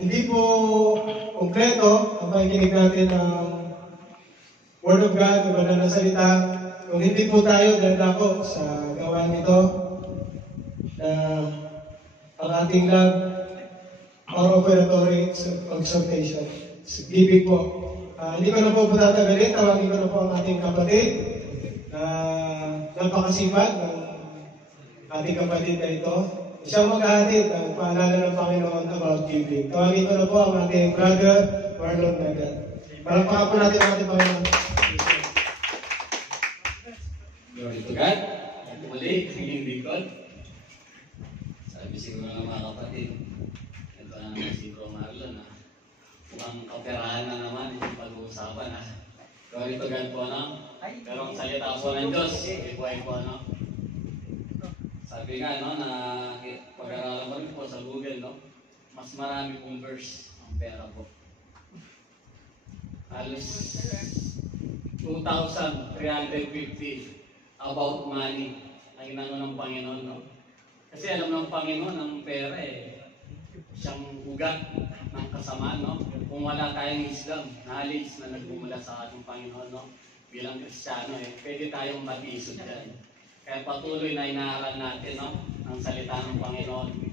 hindi po kumpleto ang pakikinig natin ng Word of God, o banal na salita, kung hindi po tayo dadako sa gawain nito na ang ating love or operatory exhortation. Giving po. Hindi ko na po tatagalin, tawagin ko na po ang ating kapatid na napakasipag ng ating kapatid na ito. Siya maghahatid ng paalala ng Panginoon about giving. Tawagin ko na po ang ating brother, Marlon Nagat. Palakpakan po natin ang ating Panginoon. Glory to God. Muli, naging record. Sabi siguro ng mga kapatid, ito na naman si Bro Marlon. Mukhang kaperahan na naman yung pag-uusapan. Glory to God po, no? Pero ang salita po ng Diyos, ibuhay po, no? Sabi nga, no, na pag-aralan mo rin po sa Google, no? Mas marami pong verse ang pera po. Halos 2,350 about money ang inano ng Panginoon, no? Kasi alam ng Panginoon ang pera siyang ugat ng kasamaan, no? Kung wala tayong wisdom, knowledge na nagmumula sa ating Panginoon, no? Bilang Kristiyano, pwede tayong mag-iisod dyan. Kaya patuloy na inaaral natin, no? Ang salita ng Panginoon.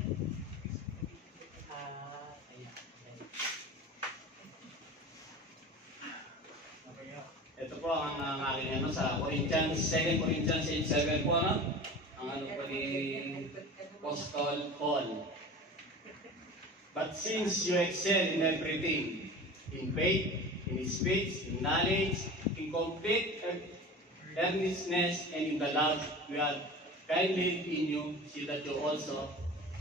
Ito po ang aking sa Corinthians, 2 Corinthians 8:7 po, no? Ang ano po ni Apostle Paul. But since you excel in everything, in faith, in speech, in knowledge, in complete earnestness, and in the love we have kindly in you, see that you also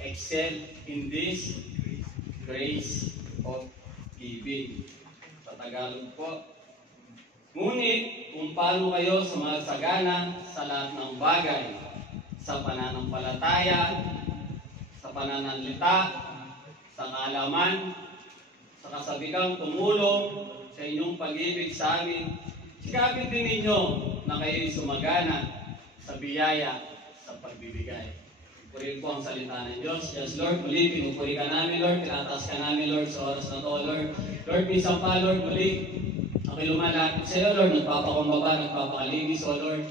excel in this grace of giving. Sa Tagalog po, ngunit kung paano kayo sumasagana sa lahat ng bagay, sa pananampalataya, sa pananalita, sa kaalaman, sa kasabikang tumulong sa inyong pag-ibig sa amin, sikapin din ninyo na kayo'y sumagana sa biyaya sa pagbibigay. Purihin po ang salita ng Diyos. Yes, Lord, muli, pinupuri ka namin, Lord. Tinataas ka namin, Lord, sa oras na to, Lord. Lord, minsan pa, Lord, muli, ako'y lumalapit sa iyo, Lord. Nagpapakumbaba, nagpapakalinis, O Lord.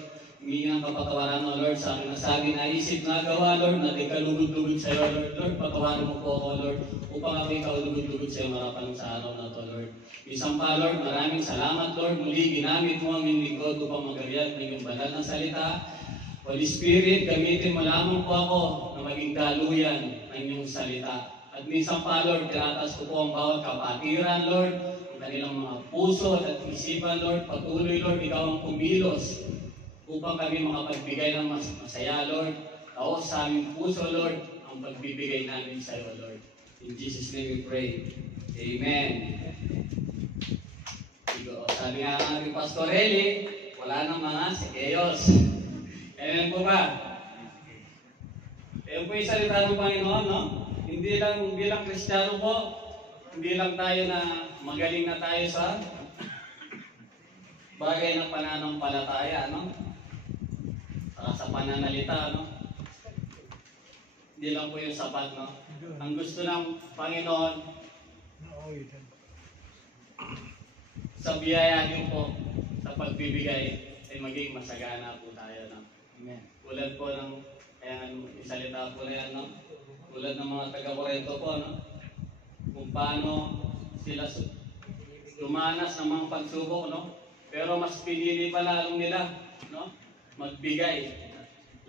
Humingi ng kapatawaran, O Lord, sa aking nasabi na isip na gawa, Lord, na di kalugod-lugod sa iyo, Lord. Lord, patawaran mo po ako, Lord, upang ako'y kaulugod-lugod sa iyo marapan sa araw na to, Lord. Isang pa, Lord, maraming salamat, Lord. Muli, ginamit mo ang iyong lingkod upang magariyan ng iyong banal na salita. Holy Spirit, gamitin mo lamang po ako na maging daluyan ng iyong salita. At minsan pa, Lord, tinatas ko po ang bawat kapatiran, Lord, ang kanilang mga puso at isipan, Lord. Patuloy, Lord, ikaw ang kumilos upang kami makapagbigay ng mas masaya, Lord. Taos sa aming puso, Lord, ang pagbibigay namin sa iyo, Lord. In Jesus' name we pray. Amen. Sabi nga ng ating Pastor Eli, wala nang mga sikeyos. Amen po ba? Ayan po yung salita ng Panginoon, no? Hindi lang bilang Kristiyano po, hindi lang tayo na magaling na tayo sa bagay ng pananampalataya, no? Sa pananalita, no? Hindi lang po yung sapat, no? Ang gusto ng Panginoon, sa biyaya din po, sa pagbibigay, ay maging masagana po tayo, no? Amen. Tulad po ng, kaya yung salita po na yan, no? Tulad ng mga taga-Corinto po, no? Kung paano sila dumanas ng mga pagsubok, no? Pero mas pinili pa lalong nila, no? Magbigay,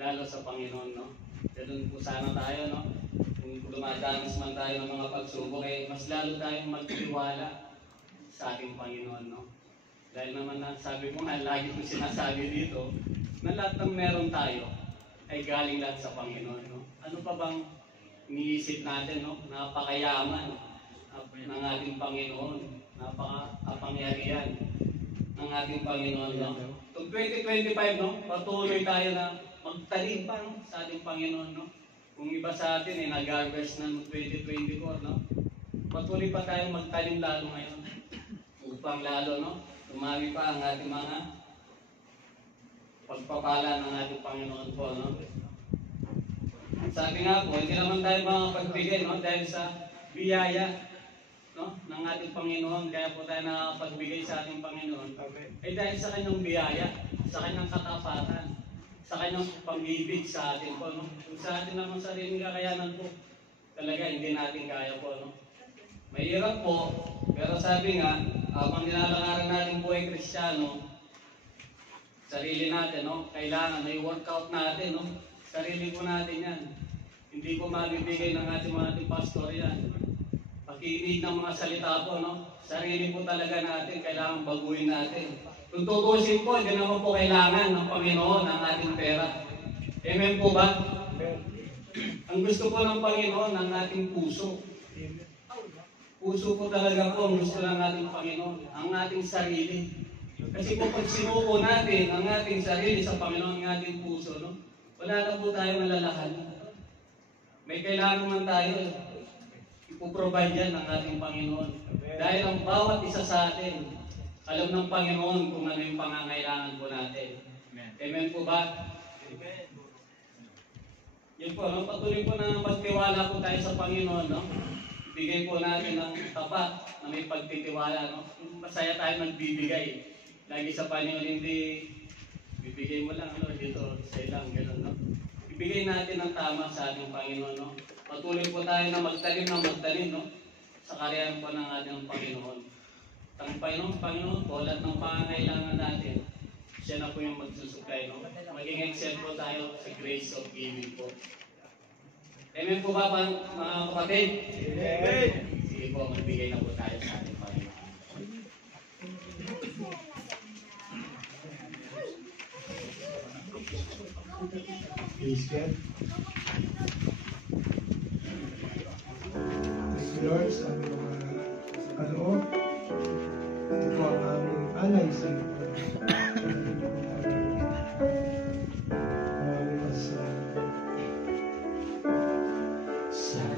lalo sa Panginoon, no? Ganun po sana tayo, no? Kung dumadanas man tayo ng mga pagsubok, mas lalo tayong magtiwala sa ating Panginoon, no? Dahil naman sabi ko nga, lagi ko sinasabi dito, na lahat ng meron tayo ay galing lahat sa Panginoon, no? Ano pa bang iniisip natin, no? Napakayaman ng ating Panginoon, napaka-kapangyarihan ng ating Panginoon, no? Itong 2025, no? Patuloy tayo na magtalim pa, no? Sa ating Panginoon, no? Kung iba sa atin ay nag-harvest ng 2024, no? Patuloy pa tayong magtalim lalo ngayon upang lalo, no? Tumami pa ang ating mga pagpapala ng ating Panginoon po, no? Sabi nga po, hindi naman tayo mga pagbigay, no? Dahil sa biyaya no, ng ating Panginoon, kaya po tayo nakapagbigay sa ating Panginoon, Amen. ay dahil sa kanyang biyaya, sa kanyang katapatan, sa kanyang pag-ibig sa atin po. No? Kung sa atin naman sariling kakayanan po, talaga hindi natin kaya po. No? Mahirap po, pero sabi nga, habang nilalakaran natin buhay Kristiyano, sarili natin, no? Kailangan, may workout natin, no? Sarili po natin yan. Hindi po mabibigay ng ating pastor yan. Pakinig ng mga salita po, no? Sarili po talaga natin, kailangan baguhin natin. Kung tutusin po, hindi naman po kailangan ng Panginoon ang ating pera. Amen po ba? Ang gusto po ng Panginoon, ang ating puso. Puso po talaga po ang gusto ng ating Panginoon, ang ating sarili. Kasi po pag sinuko natin ang ating sarili sa Panginoon, ang ating puso, no? Wala na po tayo malalahan. May kailangan man tayo, ipoprovide yan ng ating Panginoon. Dahil ang bawat isa sa atin, alam ng Panginoon kung ano yung pangangailangan po natin. Amen po ba? Amen. Yun po, no? Patuloy po na magtiwala po tayo sa Panginoon, no? Bigay po natin ng tapat na may pagtitiwala, no? Masaya tayo nagbibigay. Lagi sa Panginoon, hindi bibigay mo lang, ano, dito, sa ilang, gano'n, no? Ibigay natin ang tama sa ating Panginoon, no? Patuloy po tayo na magtalim, no? Sa karyan po ng ating Panginoon. Ang Panginoon po, lahat ng pangangailangan natin, siya na po yung magsusupply, no? Maging excel po tayo sa grace of giving po. Amen po ba, mga kapatid? Amen. Sige po, magbigay na po tayo sa ating Panginoon. Please get. Thank you, Lord, sa aming mga kaloob. Ito po ang aming alay sa iyo.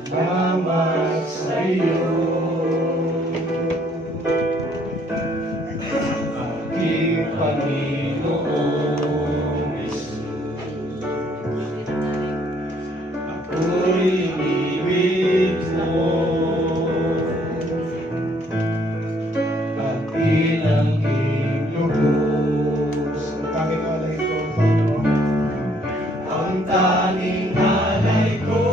Salamat sa iyo, aking Panginoong Jesus. Ako'y inibig mo at inangking lubos. Ang tanging alay ko, Panginoon. Ang tanging alay ko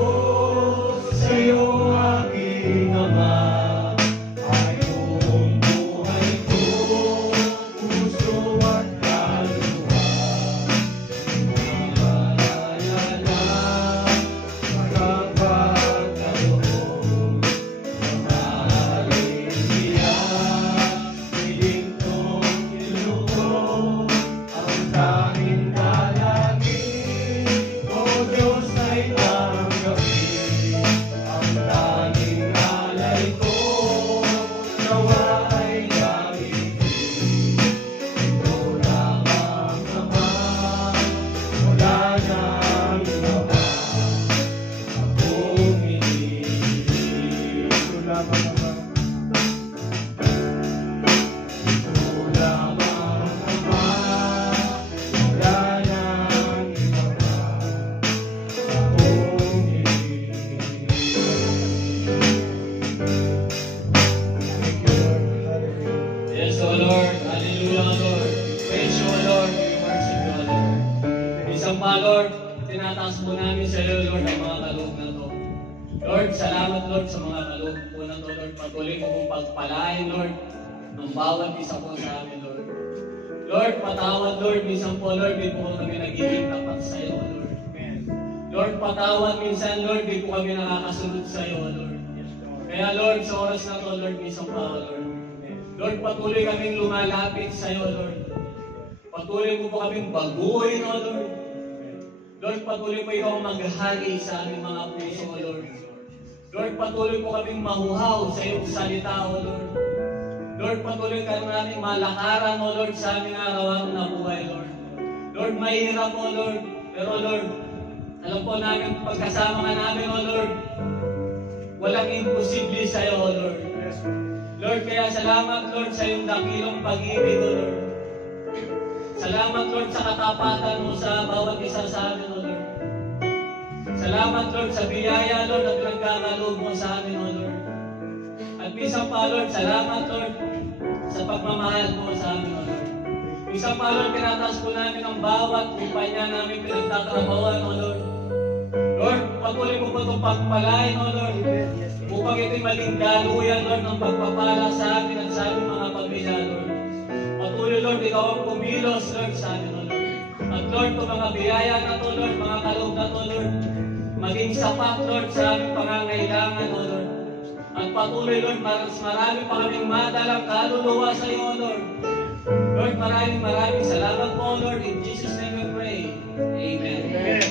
sa'yo, aking Ama, ay buong buhay ko, puso at kaluluwa. Malayala, magpapagkaloob, mamahalin siya, piling kong ilugod, ang tanging dalangin, O Diyos ay tanggapin. Ang tanging alay ko, nawa ay gamitin. Ito lamang naman, wala nang iba, akong iniibig. Ito lamang naman. Ito lamang naman, wala nang iba, akong iniibig. Thank you, Lord. Hallelujah. Yes, O Lord. Hallelujah, Lord. We praise you, O Lord. We worship you, O Lord. Isang pa, Lord, tinataas po namin sa iyo, Lord, ang mga kaloob na to. Lord, salamat, Lord, sa mga kaloob po na to, Lord. Patuloy mo pong pagpalain, Lord, ang bawat isa po sa amin, Lord. Lord, patawad, Lord. Minsan po, Lord, di po kami nagiging tapat sa iyo, Lord. Lord, patawad minsan, Lord, di po kami nakakasunod sa iyo, Lord. Kaya, Lord, sa oras na to, Lord, minsan pa, Lord. Lord, patuloy kaming lumalapit sa iyo, Lord. Patuloy mo po kaming baguhin, O Lord. Lord, patuloy po ikaw maghari sa aming mga puso, O Lord. Lord, patuloy po kaming mahuhaw sa iyong salita, O Lord. Lord, patuloy ka namin malakaran, O Lord, sa aming araw-araw na buhay, Lord. Lord, mahirap, O Lord. Pero, Lord, alam po namin, pagkasama ka namin, O Lord, walang imposible sa iyo, O Lord. Lord, kaya salamat, Lord, sa iyong dakilang pag-ibig, O Lord. Salamat, Lord, sa katapatan mo sa bawat isa sa amin, O Lord. Salamat, Lord, sa biyaya, Lord, na pinagkakaloob mo sa amin, O Lord. At Isa pa, Lord, salamat, Lord, sa pagmamahal mo sa amin, O Lord. Isa pa, Lord, tinataas po namin ang bawat kumpanya namin pinagtatrabahoan, O Lord. Lord, patuloy mo po itong pagpalain, O Lord, upang ito'y maging daluyan, Lord, ng pagpapala sa amin at sa aming mga pamilya, Lord. Patuloy, Lord, ikaw ang kumilos, Lord, sa amin, O Lord. At Lord, itong mga biyaya na to, Lord, mga kaloob na to, Lord, maging sapat, Lord, sa aming pangangailangan, O Lord. At patuloy, Lord, mas marami pa kaming madalang kaluluwa sa iyo, O Lord. Lord, maraming salamat po, Lord. In Jesus' name we pray. Amen.